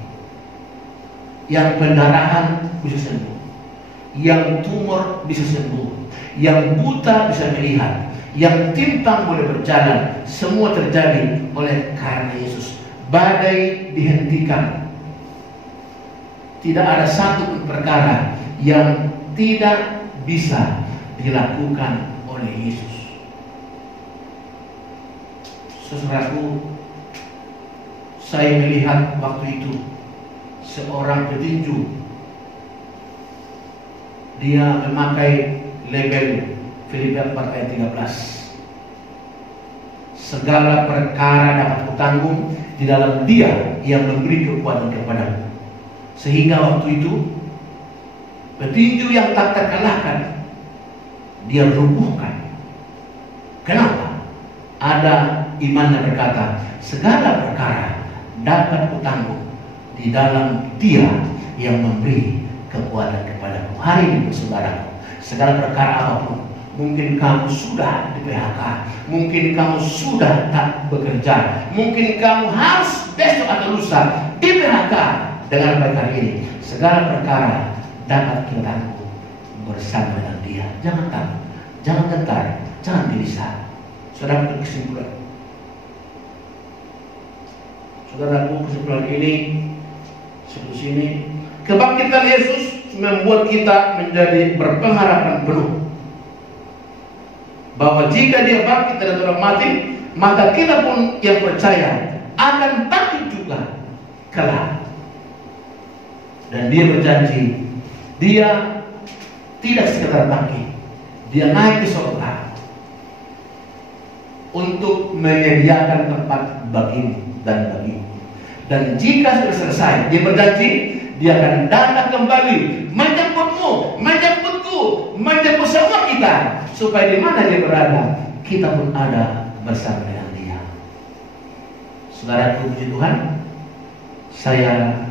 yang pendarahan bisa sembuh, yang tumor bisa sembuh, yang buta bisa melihat, yang timpang boleh berjalan. Semua terjadi oleh karena Yesus. Badai dihentikan. Tidak ada satu perkara yang tidak bisa dilakukan oleh Yesus. Saudaraku, saya melihat waktu itu seorang petinju. Dia memakai label Filipi 4 ayat 13. Segala perkara dapat kutanggung di dalam Dia yang memberi kekuatan kepadamu. Sehingga waktu itu petinju yang tak terkalahkan dia rubuhkan. Kenapa? Ada iman yang berkata, segala perkara dapat kutanggung di dalam Dia yang memberi kekuatan kepadaku. Hari ini saudaraku, segala perkara apapun, mungkin kamu sudah di PHK, mungkin kamu sudah tak bekerja, mungkin kamu harus besok atau lusa di PHK. Dengan baik hari ini, segala perkara dapat kita tanggung bersama dengan Dia. Jangan takut, jangan gentar, jangan gelisah. Saudara, berkesimpulan, Saudaraku, kesimpulan ini seperti sini, kebangkitan Yesus membuat kita menjadi berpengharapan penuh bahwa jika Dia bangkit dari orang mati, maka kita pun yang percaya akan bangkit juga kelak. Dan Dia berjanji, Dia tidak sekedar bangkit, Dia naik ke surga untuk menyediakan tempat bagimu dan bagimu. Dan jika sudah selesai, Dia berjanji Dia akan datang kembali menjemputmu, menjemputku, menjemput semua kita, supaya di mana Dia berada, kita pun ada bersama dengan Dia. Saudaraku, puji Tuhan, saya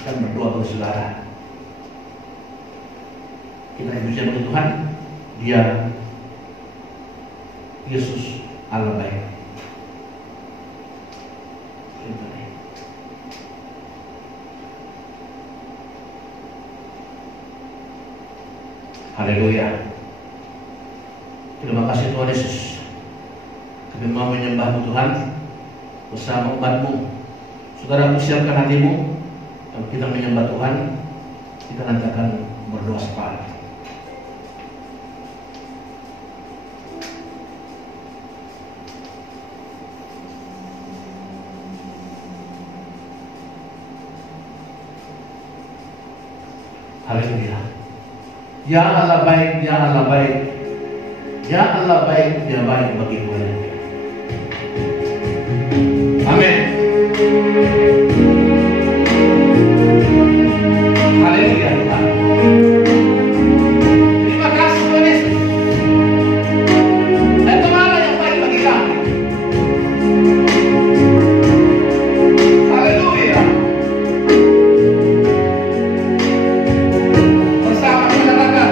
akan berdoa kepada saudara. Kita puji Tuhan, Dia Yesus Allah baik. Haleluya. Terima kasih Tuhan Yesus. Kami mau menyembah Tuhan bersama umat-Mu. Saudara, siapkan hatimu. Kalau kita menyembah Tuhan, kita nanti akan berdoa sepakat. Haleluya. Ya Allah baik, ya Allah baik, ya Allah baik, Dia baik bagi gue. Amin. Haleluya Tuhan. Terima kasih Tuhan Yesus. Engkau Allah yang baik bagi kami. Haleluya. Bersama kita katakan,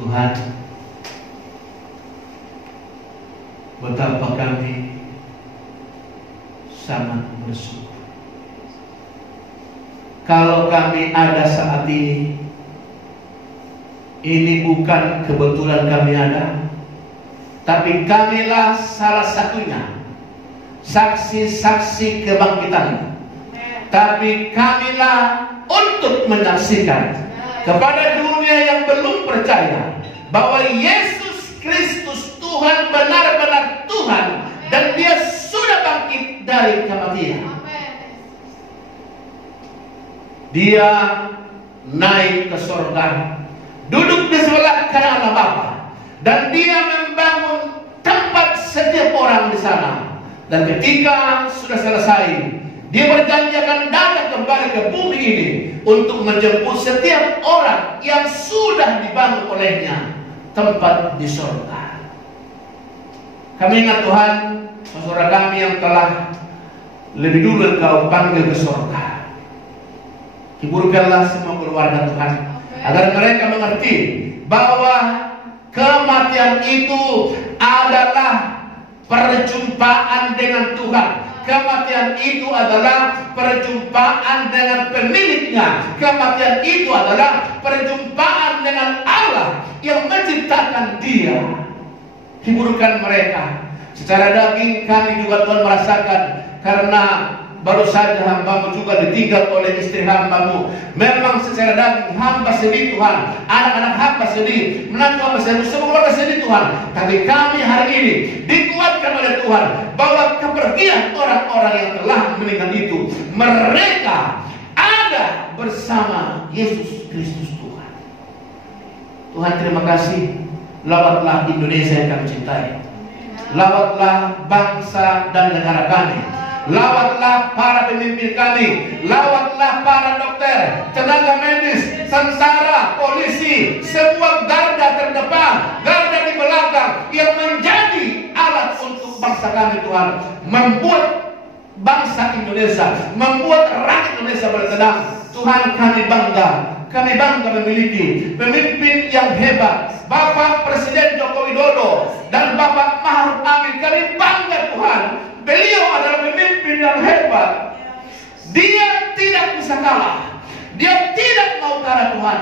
Tuhan, betapa kami sangat bersyukur. Kalau kami ada saat ini bukan kebetulan kami ada, tapi kamilah salah satunya, saksi-saksi kebangkitan. Tapi kamilah untuk menyaksikan kepada dunia yang belum percaya bahwa Yesus Kristus Tuhan benar-benar Tuhan dan Dia sudah bangkit dari kematian. Dia naik ke surga, duduk di sebelah kanan Allah Bapa, dan Dia membangun tempat setiap orang di sana. Dan ketika sudah selesai, Dia berjanji akan datang kembali ke bumi ini untuk menjemput setiap orang yang sudah dibangun olehnya tempat di surga. Kami ingat Tuhan, saudara kami yang telah lebih dulu Engkau panggil ke surga. Hiburkanlah semua keluarga Tuhan, agar mereka mengerti bahwa kematian itu adalah perjumpaan dengan Tuhan. Kematian itu adalah perjumpaan dengan pemiliknya. Kematian itu adalah perjumpaan dengan Allah yang menciptakan dia. Hiburkan mereka. Secara daging kami juga Tuhan merasakan, karena baru saja hamba-Mu juga ditinggal oleh istri hamba-Mu. Memang secara daging hamba sedih Tuhan, anak-anak hamba sedih, menantu hamba sedih, semua keluarga sedih Tuhan. Tapi kami hari ini dikuatkan oleh Tuhan bahwa kepergian orang-orang yang telah meninggal itu, mereka ada bersama Yesus Kristus Tuhan. Tuhan terima kasih. Lawatlah Indonesia yang kami cintai. Lawatlah bangsa dan negara kami. Lawatlah para pemimpin kami. Lawatlah para dokter, tenaga medis, tentara, polisi, semua garda terdepan, garda di belakang yang menjadi alat untuk bangsa kami Tuhan. Membuat bangsa Indonesia, membuat rakyat Indonesia bertenang. Tuhan kami bangga. Kami bangga memiliki pemimpin yang hebat, Bapak Presiden Joko Widodo dan Bapak Ma'ruf Amin. Kami bangga Tuhan. Beliau adalah pemimpin yang hebat. Dia tidak bisa kalah. Dia tidak mau kalah Tuhan.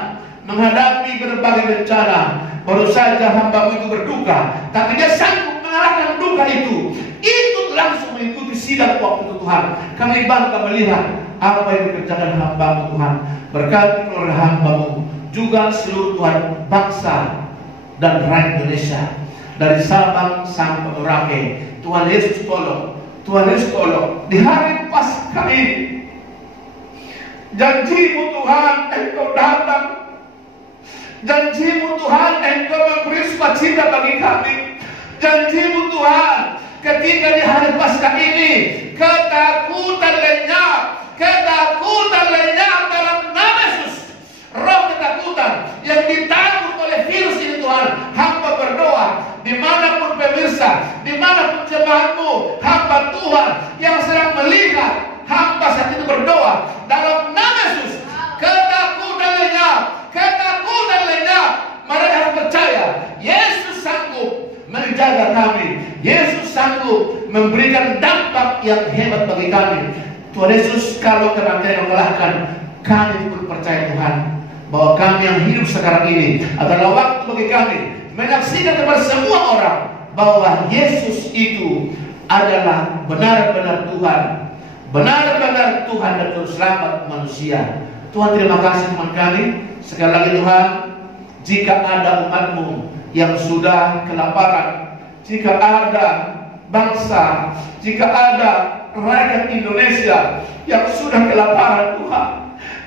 Menghadapi berbagai bencana. Baru saja hamba-Mu itu berduka, tapi dia sanggup mengalahkan duka itu. Itu langsung mengikuti sidang waktu itu Tuhan. Kami bangga melihat apa yang dikerjakan hamba-Mu Tuhan. Berkati keluarga hamba-Mu, juga seluruh Tuhan bangsa dan rakyat Indonesia, dari Sabang sampai Merauke. Tuhan Yesus tolong, Tuhan Yesus tolong. Di hari Paskah ini, janji-Mu Tuhan, Engkau datang. Janji-Mu Tuhan, Engkau memberi sukacita bagi kami. Janji-Mu Tuhan, ketika di hari Paskah ini ketakutan lenyap, ketakutan lenyap dalam nama Yesus. Roh ketakutan yang ditakut oleh virus ini Tuhan, hamba berdoa dimanapun pemirsa, dimanapun jemaat-Mu, hamba Tuhan yang sedang melihat hamba saat itu berdoa dalam nama Yesus. Ketakutan lenyap, ketakutan lenyap. Mereka harus percaya Yesus sanggup menjaga kami. Yesus sanggup memberikan dampak yang hebat bagi kami. Tuhan Yesus, kalau kematian yang mengalahkan, kami pun percaya Tuhan bahwa kami yang hidup sekarang ini adalah waktu bagi kami menyaksikan kepada semua orang bahwa Yesus itu adalah benar-benar Tuhan, benar-benar Tuhan dan Juru Selamat manusia. Tuhan terima kasih teman kami. Sekali lagi Tuhan, jika ada umat-Mu yang sudah kelaparan, jika ada bangsa, jika ada rakyat Indonesia yang sudah kelaparan Tuhan,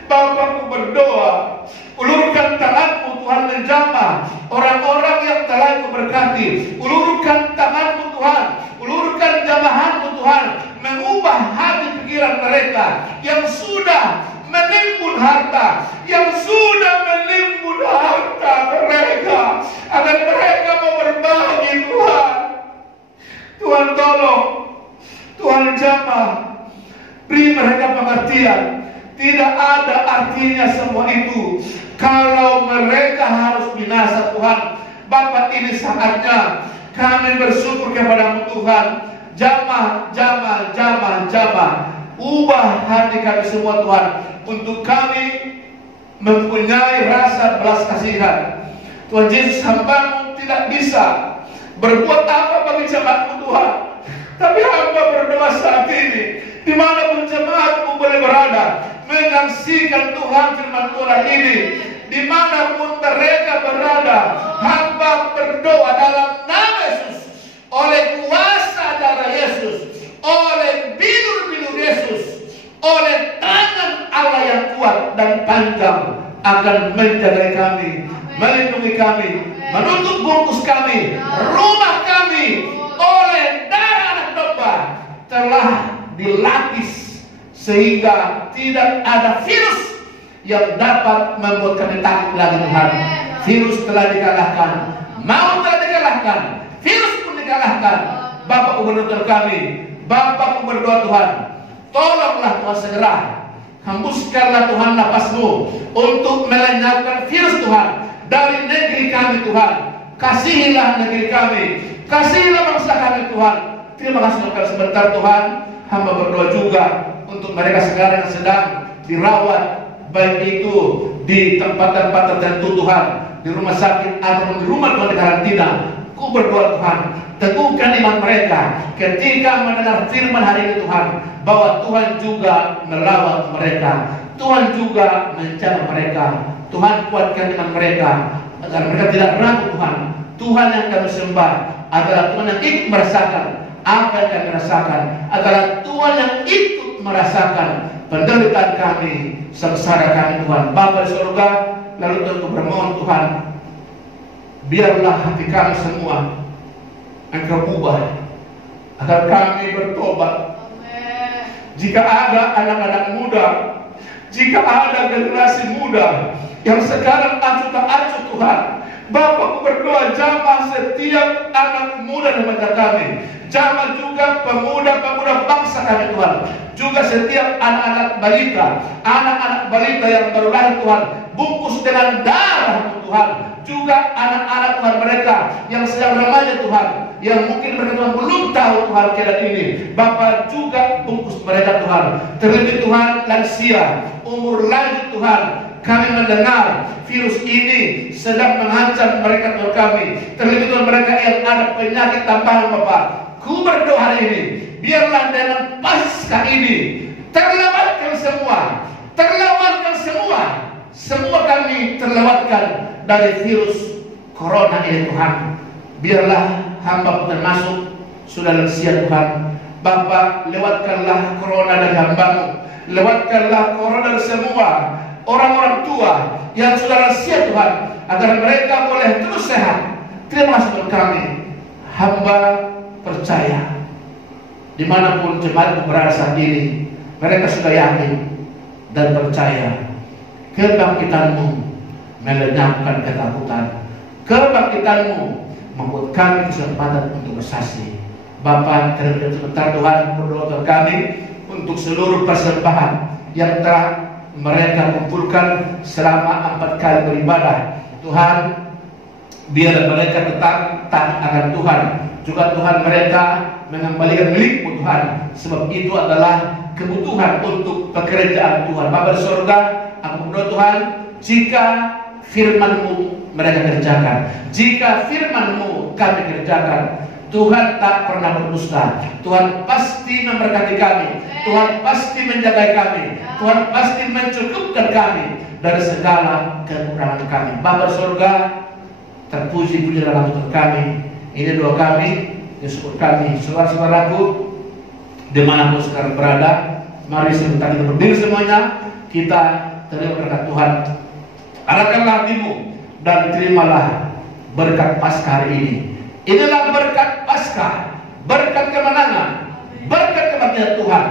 Bapa-Ku berdoa, ulurkan tangan-Mu Tuhan menjamah orang-orang yang telah Ku berkati. Ulurkan tangan-Mu Tuhan, ulurkan jamahan-Mu Tuhan, mengubah hati pikiran mereka yang sudah menimbun harta, yang sudah menimbun harta mereka, agar mereka mau berbagi Tuhan. Tuhan tolong, Tuhan jamah, beri mereka pengertian. Tidak ada artinya semua itu kalau mereka harus binasa Tuhan. Bapak, ini saatnya kami bersyukur kepada-Mu Tuhan. Jamah, jamah, jamah, jamah. Ubah hati kami semua Tuhan, untuk kami mempunyai rasa belas kasihan. Tuhan Yesus, hamba-Mu tidak bisa berbuat apa bagi jemaat-Mu Tuhan, tapi hamba berdoa saat ini, dimanapun jemaat-Mu boleh berada, menyaksikan Tuhan firman Tuhan ini, dimanapun mereka berada, hamba berdoa dalam nama Yesus, oleh kuasa darah Yesus, oleh bilur-bilur Yesus, oleh tangan Allah yang kuat dan panjang, akan menjaga kami, melindungi kami, menutup bungkus kami, rumah kami, oleh darah anak domba telah dilapis sehingga tidak ada virus yang dapat membuat kami takut lagi Tuhan. Virus telah dikalahkan, maut telah dikalahkan, virus pun dikalahkan. Bapak Gubernur kami, Bapak berdoa Tuhan, tolonglah Tuhan segera hembuskanlah Tuhan napasmu untuk melenyapkan virus Tuhan dari negeri kami Tuhan. Kasihilah negeri kami, kasihilah bangsa kami Tuhan. Terima kasih Tuhan sebentar Tuhan. Hamba berdoa juga untuk mereka sekarang yang sedang dirawat, baik itu di tempat-tempat tertentu Tuhan, di rumah sakit ataupun di rumah Tuhan di karantina. Ku berdoa Tuhan, teguhkan iman mereka ketika mendengar firman hari ini Tuhan, bahwa Tuhan juga merawat mereka, Tuhan juga menjaga mereka. Tuhan kuatkan iman mereka agar mereka tidak ragu Tuhan. Tuhan yang kami sembah adalah Tuhan yang ikut merasakan apa yang kami rasakan, adalah Tuhan yang ikut merasakan penderitaan kami, sengsara kami Tuhan. Bapa di surga, lalu tentu bermohon Tuhan, biarlah hati kami semua Engkau ubah agar kami bertobat. Jika ada anak-anak muda, jika ada generasi muda yang sekarang acuh tak acuh Tuhan, Bapakku berdoa jamah setiap anak muda di mata kami, jamah juga pemuda-pemuda bangsa kami Tuhan, juga setiap anak-anak balita yang baru lahir Tuhan, bungkus dengan darah Tuhan, juga anak-anak Tuhan mereka yang sedang remaja Tuhan, yang mungkin mereka Tuhan belum tahu Tuhan keadaan ini, Bapak juga bungkus mereka Tuhan. Terlebih Tuhan lansia, umur lanjut Tuhan, kami mendengar virus ini sedang mengancam mereka Tuhan kami. Terlebih Tuhan mereka yang ada penyakit tambahan Bapak. Ku berdoa hari ini, biarlah dengan Paskah ini terlewatkan semua kami terlewatkan dari virus corona ini Tuhan. Biarlah hamba termasuk sudah lansia Tuhan. Bapak, lewatkanlah corona dari hambamu, lewatkanlah corona dari semua orang-orang tua yang sudah lansia Tuhan, agar mereka boleh terus sehat. Terima kasih Tuhan kami. Hamba percaya dimanapun jemaat berada saat ini, mereka sudah yakin dan percaya kebangkitan-Mu melenyapkan ketakutan. Kebangkitan-Mu membuat kami kesempatan untuk bersaksi. Bapak, terlebih sebentar Tuhan berdoa untuk kami untuk seluruh persembahan yang telah mereka kumpulkan selama 4 kali beribadah. Tuhan, biar mereka tetap taat akan Tuhan. Juga Tuhan, mereka mengembalikan milik-Mu Tuhan, sebab itu adalah kebutuhan untuk pekerjaan Tuhan. Bapa di surga, aku berdoa Tuhan, jika firman-Mu mereka kerjakan, jika firman-Mu kami kerjakan, Tuhan tak pernah berdusta. Tuhan pasti memberkati kami, Tuhan pasti menjaga kami, Tuhan pasti mencukupkan kami dari segala kekurangan kami. Bapa di surga, terpuji-puji dalam Tuhan kami. Ini doa kami, syukur kami. Saudara-saudaraku dimanapun sekarang berada, mari sebentar kita berdiri semuanya, kita terima berkat Tuhan. Arahkanlah hatimu dan terimalah berkat Paskah hari ini. Inilah berkat Paskah, berkat kemenangan, berkat kebangkitan Tuhan,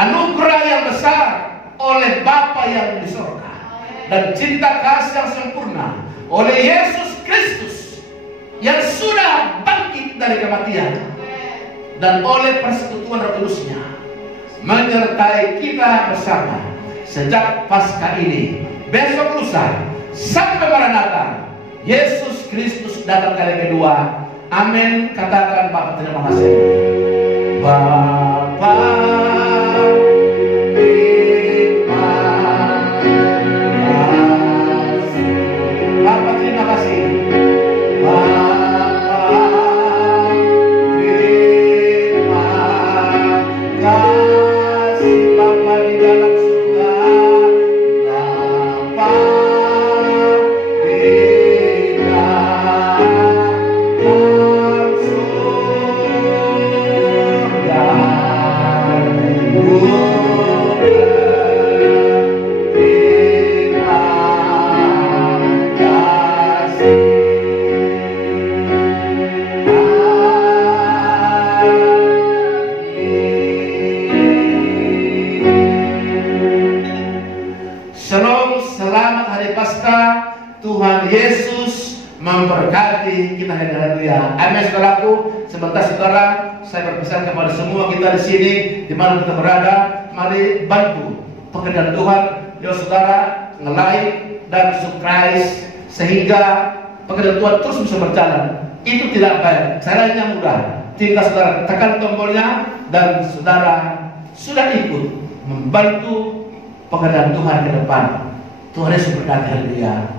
anugerah yang besar oleh Bapa yang di surga, dan cinta kasih yang sempurna oleh Yesus Kristus yang sudah bangkit dari kematian, dan oleh persekutuan Roh Kudus-Nya menyertai kita bersama sejak Paskah ini, besok lusa sampai Maranatha, Yesus Kristus datang kali kedua. Amin. Katakan Bapak terima kasih. Bapak terima kasih. Bapak terima kasih. Bapak terima kasih. Bapak di dalam surga, Bapak surga. memberkati kita. Haleluya. Amin saudaraku. Sebentar saudara, saya berpesan kepada semua kita di sini, di mana kita berada, mari bantu pekerjaan Tuhan. Ya saudara, nge-like dan subscribe sehingga pekerjaan Tuhan terus bisa berjalan. Itu tidak baik, caranya mudah. Tinggal saudara tekan tombolnya dan saudara sudah ikut membantu pekerjaan Tuhan ke depan. Tuhan Yesus berkati. Haleluya.